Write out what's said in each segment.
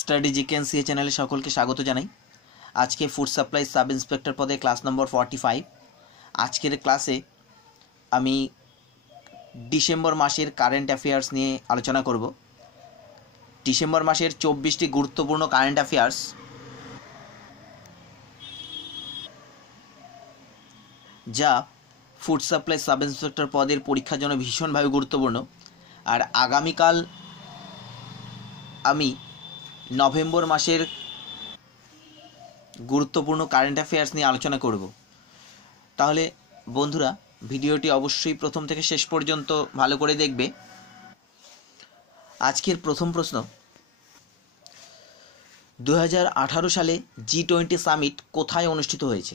Study জিকেএনসিএ চ্যানেলে সকলকে স্বাগত জানাই। আজকে ফুড সাপ্লাই সাব ইন্সপেক্টর পদে ক্লাস নম্বর 45। আজকের ক্লাসে আমি ডিসেম্বর মাসের কারেন্ট অ্যাফেয়ার্স নিয়ে আলোচনা করব। ডিসেম্বর মাসের 24টি গুরুত্বপূর্ণ কারেন্ট অ্যাফেয়ার্স যা ফুড সাপ্লাই সাব ইন্সপেক্টর পদের পরীক্ষার জন্য ভীষণভাবে গুরুত্বপূর্ণ। আর আগামীকাল আমি নভেম্বর মাসের গুরুত্বপূর্ণ কারেন্ট অ্যাফেয়ার্স নিয়ে আলোচনা করব। তাহলে বন্ধুরা ভিডিওটি অবশ্যই প্রথম থেকে শেষ পর্যন্ত ভালো করে দেখবে। আজকের প্রথম প্রশ্ন, 2018 সালে G20 সামিট কোথায় অনুষ্ঠিত হয়েছে?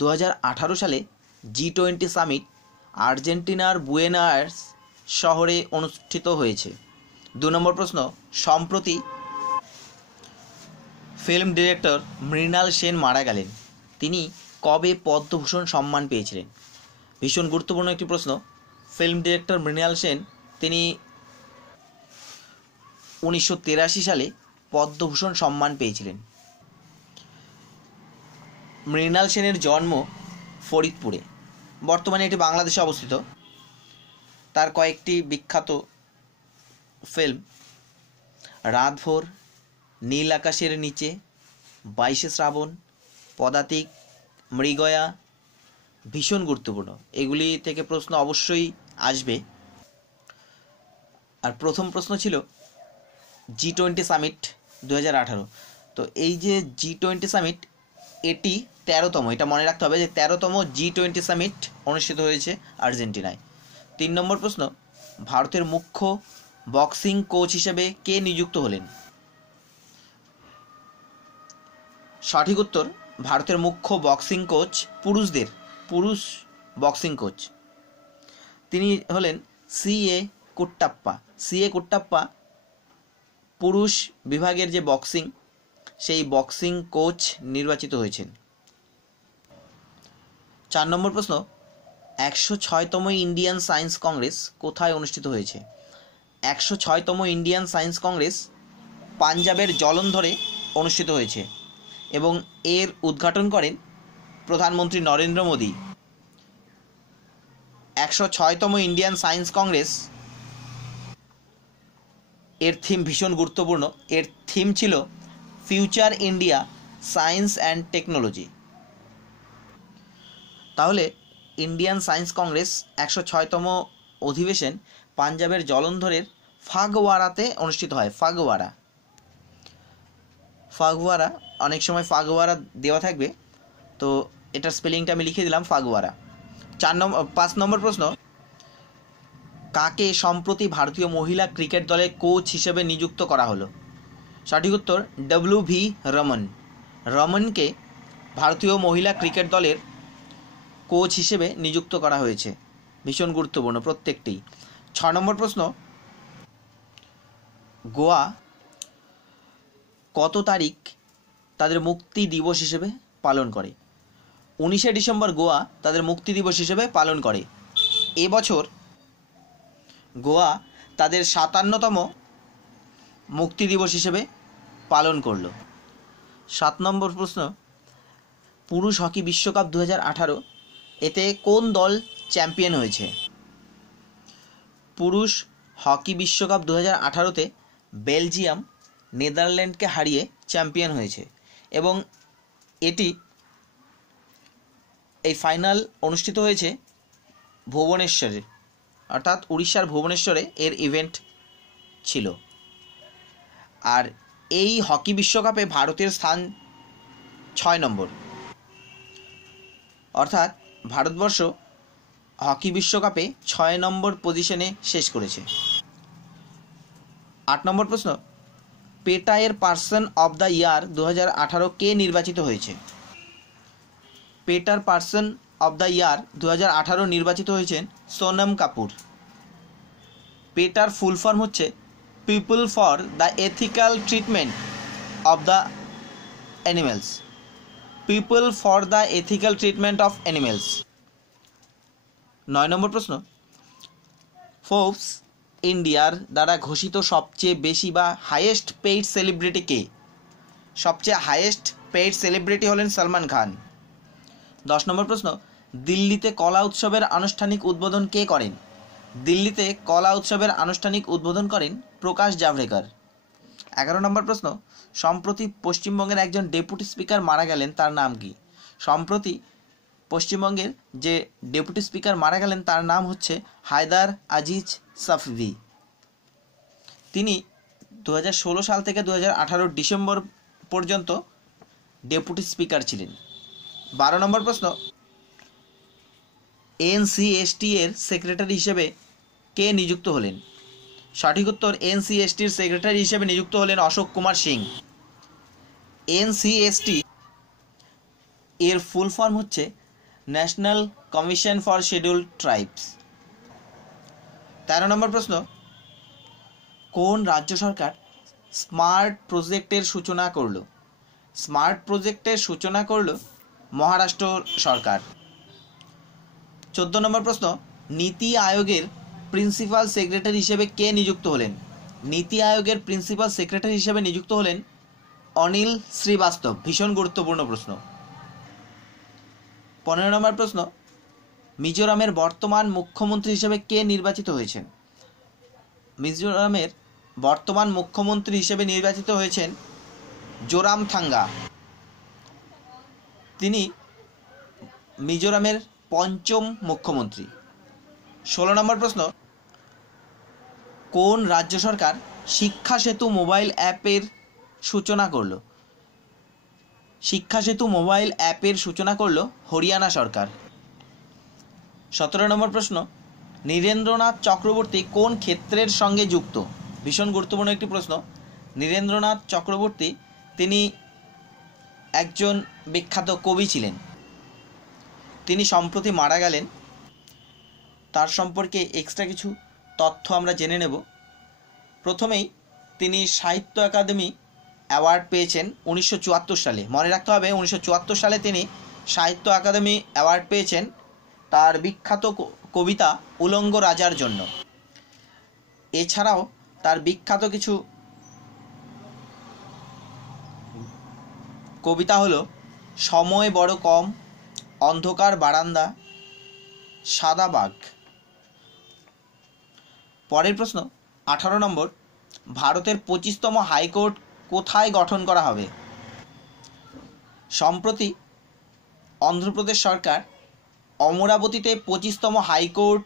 2018 সালে G20 সামিট আর্জেন্টিনার বুয়েনোস শহরে অনুষ্ঠিত হয়েছে। 2 নম্বর প্রশ্ন, সম্প্রতি ফিল্ম ডিরেক্টর মৃণাল সেন মারা গেলেন, তিনি কবে পদ্মভূষণ সম্মান পেয়েছিলেন? ভীষণ গুরুত্বপূর্ণ একটি প্রশ্ন। ফিল্ম ডিরেক্টর মৃণাল সেন তিনি 1983 সালে পদ্মভূষণ সম্মান পেয়েছিলেন। মৃণাল সেনের জন্ম ফরিদপুরে, বর্তমানে এটি বাংলাদেশে অবস্থিত। তার কয়েকটি বিখ্যাত ফিল্ম রাতভর, নীল আকাশের নিচে, 22শে শ্রাবণ, পদাতিক, মৃগয়া ভীষণ গুরুত্বপূর্ণ। এগুলি থেকে প্রশ্ন অবশ্যই আসবে। আর প্রথম প্রশ্ন ছিল G20 সামিট 2018। তো এই যে G20 সামিট এটি 13তম, এটা মনে রাখতে হবে যে 13তম G20 সামিট অনুষ্ঠিত হয়েছে আর্জেন্টিনায়। 3 নম্বর প্রশ্ন, ভারতের মুখ্য বক্সিং কোচ হিসেবে কে নিযুক্ত হলেন? সঠিক উত্তর, ভারতের মুখ্য বক্সিং কোচ পুরুষ বক্সিং কোচ তিনি হলেন CA কুট্টাপ্পা। CA কুট্টাপ্পা পুরুষ বিভাগের যে বক্সিং, সেই বক্সিং কোচ নির্বাচিত হয়েছেন। 4 নম্বর প্রশ্ন, 106তম ইন্ডিয়ান সায়েন্স কংগ্রেস কোথায় অনুষ্ঠিত হয়েছে? 106তম ইন্ডিয়ান সায়েন্স কংগ্রেস পাঞ্জাবের জলন্ধরে অনুষ্ঠিত হয়েছে এবং এর উদ্ঘাটন করেন প্রধানমন্ত্রী নরেন্দ্র মোদী। 106তম ইন্ডিয়ান সায়েন্স কংগ্রেস এর থিম ভীষণ গুরুত্বপূর্ণ। এর থিম ছিল future India, science and technology. তাহলে ইন্ডিয়ান সায়েন্স কংগ্রেস 106তম অধিবেশন পাঞ্জাবের জলন্ধরের ফাগওয়ারাতে অনুষ্ঠিত হয়। ফাগওয়ারা অনেক সময় ফাগওয়ারা দেওয়া থাকবে, তো এটার স্পেলিংটা আমি লিখে দিলাম ফাগওয়ারা। 5 নম্বর প্রশ্ন, কাকে সম্প্রতি ভারতীয় মহিলা ক্রিকেট দলের কোচ হিসেবে নিযুক্ত করা হলো? সঠিক উত্তর, WV রমনকে ভারতীয় মহিলা ক্রিকেট দলের কোচ হিসেবে নিযুক্ত করা হয়েছে। ভীষণ গুরুত্বপূর্ণ প্রত্যেকটি। 6 নম্বর প্রশ্ন, গোয়া কত তারিখ তাদের মুক্তি দিবস হিসেবে পালন করে? 19শে ডিসেম্বর গোয়া তাদের মুক্তি দিবস হিসেবে পালন করে। এবছর গোয়া তাদের 57তম মুক্তি দিবস হিসেবে পালন করল। 7 নম্বর প্রশ্ন, পুরুষ হকি বিশ্বকাপ 2018 এতে কোন দল চ্যাম্পিয়ন হয়েছে? পুরুষ হকি বিশ্বকাপ 2018তে বেলজিয়াম নেদারল্যান্ডকে হারিয়ে চ্যাম্পিয়ন হয়েছে এবং এই ফাইনাল অনুষ্ঠিত হয়েছে ভুবনেশ্বরে, অর্থাৎ উড়িষ্যার ভুবনেশ্বরে এর ইভেন্ট ছিল। আর এই হকি বিশ্বকাপে ভারতের স্থান 6 নম্বর, অর্থাৎ ভারতবর্ষ হকি বিশ্বকাপে 6 নম্বর পজিশনে শেষ করেছে। 8 নম্বর প্রশ্ন, পেটায়ের পার্সন অব দ্য ইয়ার 2018 কে নির্বাচিত হয়েছে? পেটার পার্সন অব দ্য ইয়ার 2018 নির্বাচিত হয়েছেন সোনম কাপুর। পেটার ফুল ফর্ম হচ্ছে people for the ethical treatment of the animals. People for the ethical treatment of animals. 9 নম্বর প্রশ্ন, ফোর্বস ইন্ডিয়ার দ্বারা ঘোষিত সবচেয়ে বেশি বা হাইয়েস্ট পেইড সেলিব্রিটি কে? সবচেয়ে হাইয়েস্ট পেইড সেলিব্রিটি হলেন সলমান খান। 10 নম্বর প্রশ্ন, দিল্লিতে কলা উৎসবের আনুষ্ঠানিক উদ্বোধন কে করেন? দিল্লিতে কলা উৎসবের আনুষ্ঠানিক উদ্বোধন করেন প্রকাশ জাভড়েকর। 11 নম্বর প্রশ্ন, সম্প্রতি পশ্চিমবঙ্গের একজন ডেপুটি স্পিকার মারা গেলেন, তার নাম কি? সম্প্রতি পশ্চিমবঙ্গের যে ডেপুটি স্পিকার মারা গেলেন তার নাম হচ্ছে হায়দার আজিজ সাফভি। তিনি 2016 সাল থেকে 2018 ডিসেম্বর পর্যন্ত ডেপুটি স্পিকার ছিলেন। 12 নম্বর প্রশ্ন, এনসিএসটি এর সেক্রেটারি হিসেবে কে নিযুক্ত হলেন? সঠিক উত্তর, এনসিএসটির সেক্রেটারি হিসেবে নিযুক্ত হলেন অশোক কুমার সিং। এনসিএসটি এর ফুল ফর্ম হচ্ছে national commission for scheduled tribes. 13 নম্বর প্রশ্ন, কোন রাজ্য সরকার স্মার্ট প্রজেক্টের সূচনা করল? স্মার্ট প্রজেক্টের সূচনা করল মহারাষ্ট্র সরকার। 14 নম্বর প্রশ্ন, নীতি আয়োগের প্রিন্সিপাল সেক্রেটারি হিসেবে কে নিযুক্ত হলেন? নীতি আয়োগের প্রিন্সিপাল সেক্রেটারি হিসেবে নিযুক্ত হলেন অনিল শ্রীবাস্তব। ভীষণ গুরুত্বপূর্ণ প্রশ্ন। 15 নম্বর প্রশ্ন, মিজোরামের বর্তমান মুখ্যমন্ত্রী হিসেবে কে নির্বাচিত হয়েছেন? মিজোরামের বর্তমান মুখ্যমন্ত্রী হিসেবে নির্বাচিত হয়েছেন জোরামথাঙ্গা। তিনি মিজোরামের পঞ্চম মুখ্যমন্ত্রী। 16 নম্বর প্রশ্ন, কোন রাজ্য সরকার শিক্ষা সেতু মোবাইল অ্যাপের সূচনা করল? শিক্ষা সেতু মোবাইল অ্যাপের সূচনা করল হরিয়ানা সরকার। 17 নম্বর প্রশ্ন, নীরেন্দ্রনাথ চক্রবর্তী কোন ক্ষেত্রের সঙ্গে যুক্ত? ভীষণ গুরুত্বপূর্ণ একটি প্রশ্ন। নীরেন্দ্রনাথ চক্রবর্তী তিনি একজন বিখ্যাত কবি ছিলেন। তিনি সম্প্রতি মারা গেলেন। তার সম্পর্কে এক্সট্রা কিছু তথ্য আমরা জেনে নেব। প্রথমেই তিনি সাহিত্য একাডেমি অ্যাওয়ার্ড পেয়েছেন 1974 সালে। মনে রাখতে হবে 1974 সালে তিনি সাহিত্য একাডেমি অ্যাওয়ার্ড পেয়েছেন তার বিখ্যাত কবিতা উলঙ্গ রাজার জন্য। এছাড়াও তার বিখ্যাত কিছু কবিতা হলো সময় বড় কম, অন্ধকার বারান্দা, সাদা বাঘ। পরের প্রশ্ন 18 নম্বর, ভারতের 25তম হাইকোর্ট কোথায় গঠন করা হবে? সম্প্রতি অন্ধ্রপ্রদেশ সরকার অমরাবতীতে 25তম হাইকোর্ট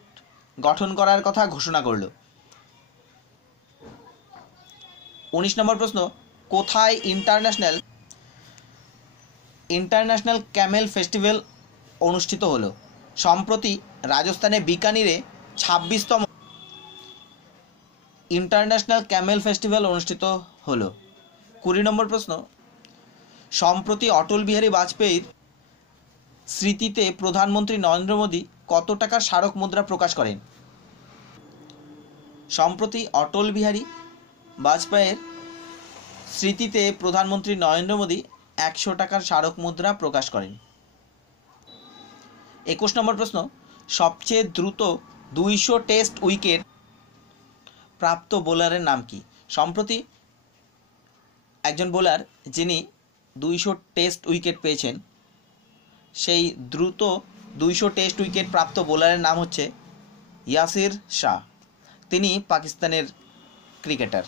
গঠন করার কথা ঘোষণা করল। 19 নম্বর প্রশ্ন, কোথায় ইন্টারন্যাশনাল ক্যামেল ফেস্টিভ্যাল অনুষ্ঠিত হলো? সম্প্রতি রাজস্থানে বিকানিরে 26তম ইন্টারন্যাশনাল ক্যামেল ফেস্টিভ্যাল অনুষ্ঠিত হলো। 20 নম্বর প্রশ্ন, সম্প্রতি অটল বিহারী বাজপেয়ীর স্মৃতিতে প্রধানমন্ত্রী নরেন্দ্র মোদী কত টাকার স্মারক মুদ্রা প্রকাশ করেন? সম্প্রতি অটল বিহারী বাজপেয়ীর স্মৃতিতে প্রধানমন্ত্রী নরেন্দ্র মোদী 100 টাকার স্মারক মুদ্রা প্রকাশ করেন। 21 নম্বর প্রশ্ন, সবচেয়ে দ্রুত 200 টেস্ট উইকেট প্রাপ্ত বোলারের নাম কি? সম্প্রতি একজন বোলার যিনি 200 টেস্ট উইকেট পেয়েছেন, সেই দ্রুত 200 টেস্ট উইকেট প্রাপ্ত বোলারের নাম হচ্ছে ইয়াসির শাহ। তিনি পাকিস্তানের ক্রিকেটার।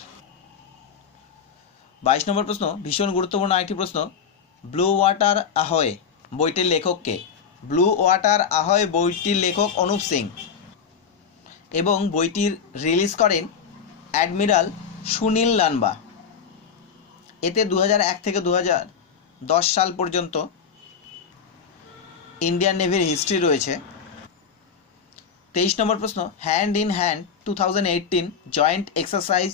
22 নম্বর প্রশ্ন, ভীষণ গুরুত্বপূর্ণ আরেকটি প্রশ্ন, ব্লু ওয়াটার আহয় বইটির লেখক কে? ব্লু ওয়াটার আহয় বইটির লেখক অনুপ সিং এবং বইটির রিলিজ করেন অ্যাডমিরাল সুনীল লানবা। এতে 2001 থেকে 2010 সাল পর্যন্ত ইন্ডিয়ান নেভির হিস্ট্রি রয়েছে। 23 নম্বর প্রশ্ন, hand in hand 2018 joint exercise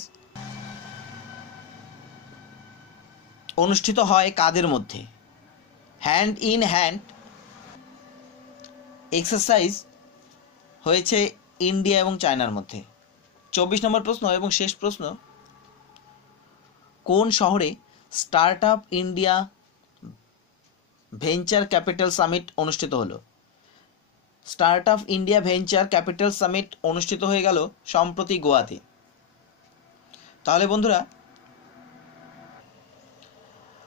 অনুষ্ঠিত হয় কাদের মধ্যে? হ্যান্ড ইন হ্যান্ড এক্সারসাইজ হয়েছে ইন্ডিয়া এবং চায়নার মধ্যে। 24 নম্বর প্রশ্ন এবং শেষ প্রশ্ন, কোন শহরে start up India venture capital summit অনুষ্ঠিত হলো? Start up India venture capital summit অনুষ্ঠিত হয়ে গেল সম্প্রতি গোয়াতে। তাহলে বন্ধুরা,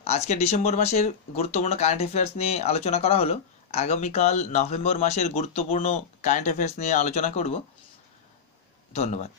আজকে ডিসেম্বর মাসের গুরুত্বপূর্ণ কারেন্ট অ্যাফেয়ার্স নিয়ে আলোচনা করা হলো। আগামীকাল নভেম্বর মাসের গুরুত্বপূর্ণ কারেন্ট অ্যাফেয়ার্স নিয়ে আলোচনা করব। ধন্যবাদ।